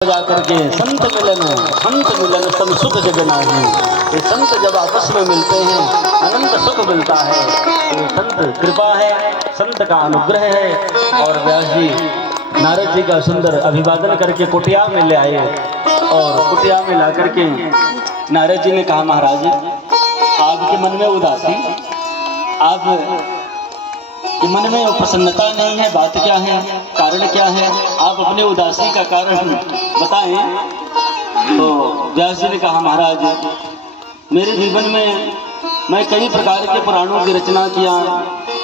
जाकर के संत मिलन सम सुख जग नाही। ये संत जब आपस में मिलते हैं अनंत सुख मिलता है। तो संत कृपा है, संत का अनुग्रह है। और व्यास जी नारद जी का सुंदर अभिवादन करके कुटिया में ले आए और कुटिया में ला करके नारद जी ने कहा, महाराज आपके मन में उदासी, आप कि मन में प्रसन्नता नहीं है, बात क्या है, कारण क्या है, आप अपने उदासी का कारण बताएं। तो व्यास जी ने कहा, महाराज मेरे जीवन में मैं कई प्रकार के पुराणों की रचना किया,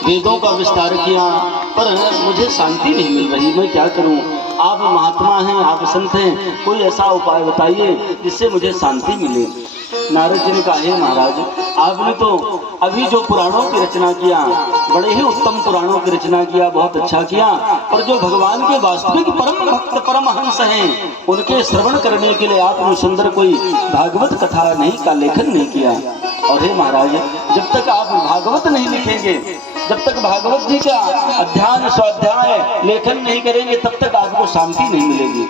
वेदों का विस्तार किया, पर मुझे शांति नहीं मिल रही, मैं क्या करूं। आप महात्मा हैं, आप संत हैं, कोई ऐसा उपाय बताइए जिससे मुझे शांति मिले। नारद जी ने कहा, हे महाराज आपने तो अभी जो पुराणों की रचना किया, बड़े ही उत्तम पुराणों की रचना किया, बहुत अच्छा किया, पर जो भगवान के वास्तविक परम भक्त परमहंस हैं उनके श्रवण करने के लिए आपने सुंदर कोई भागवत कथा नहीं का लेखन नहीं किया। और हे महाराज जब तक आप भागवत नहीं लिखेंगे, जब तक भागवत जी का अध्ययन स्वाध्याय लेखन नहीं करेंगे, तब तक आपको शांति नहीं मिलेगी।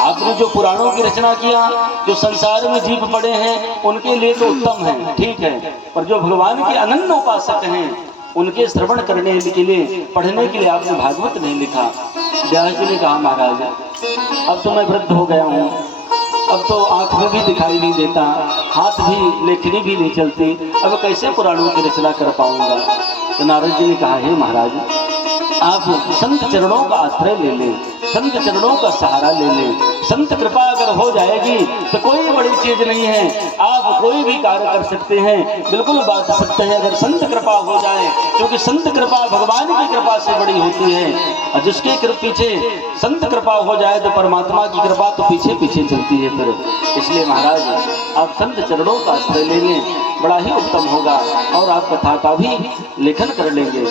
आपने जो पुराणों की रचना किया, जो संसार में जीव पड़े हैं उनके लिए तो उत्तम है, ठीक है, पर जो भगवान के अनन्य उपासक हैं उनके श्रवण करने के लिए, पढ़ने के लिए आपने भागवत नहीं लिखा। व्यास जी ने कहा, महाराज अब तो मैं वृद्ध हो गया हूँ, अब तो आंख में भी दिखाई नहीं देता, हाथ भी लेखनी भी नहीं चलती, अब कैसे पुराणों की रचना कर पाऊंगा। तो नारद जी ने कहा, हे महाराज आप संत चरणों का आश्रय ले लें, संत चरणों का सहारा ले लें। संत कृपा अगर हो जाएगी तो कोई बड़ी चीज नहीं है, आप कोई भी कार्य कर सकते हैं, बिल्कुल बात सत्य है अगर संत कृपा हो जाए, क्योंकि संत कृपा भगवान की कृपा से बड़ी होती है। और जिसके पीछे संत कृपा हो जाए तो परमात्मा की कृपा तो पीछे पीछे चलती है फिर। इसलिए महाराज आप संत चरणों का आश्रय ले लें, बड़ा ही उत्तम होगा, और आप कथा का भी लेखन कर लेंगे।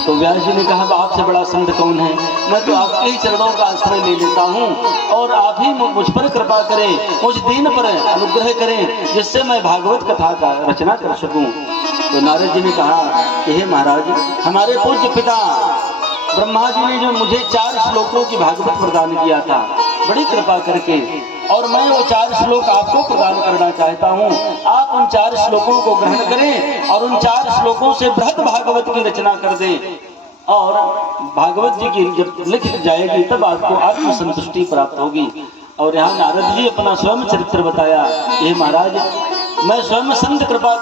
तो व्यास जी ने कहा, आपसे बड़ा संत कौन है, मैं तो आपके ही चरणों का आश्रय ले लेता हूँ, और आप ही मुझ पर कृपा करें, मुझ दीन पर अनुग्रह करें, जिससे मैं भागवत कथा का रचना कर सकूं। तो नारद जी ने कहा कि हे महाराज हमारे पूज्य पिता ब्रह्मा जी ने जो मुझे 4 श्लोकों की भागवत प्रदान किया था बड़ी कृपा करके, और मैं वो 4 श्लोक आपको प्रदान करना चाहता हूँ। आप उन 4 श्लोकों को ग्रहण करें और उन 4 श्लोकों से बृहद भागवत की रचना कर दें, और भागवत जी की जब लिख जाएगी तब आपको आत्मसंतुष्टि प्राप्त होगी। और यहाँ नारद जी अपना स्वयं चरित्र बताया, ये महाराज मैं स्वयं संत कृपा